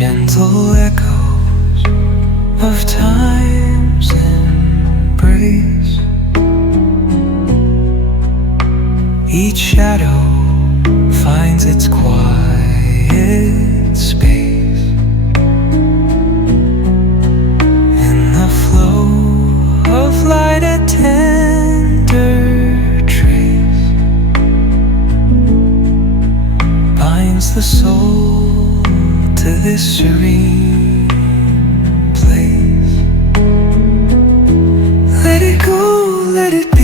gentle echoes of time's embrace. Each shadow finds its quiet space in the flow of light, a tender trace binds the soul to this serene place. Let it go, let it be.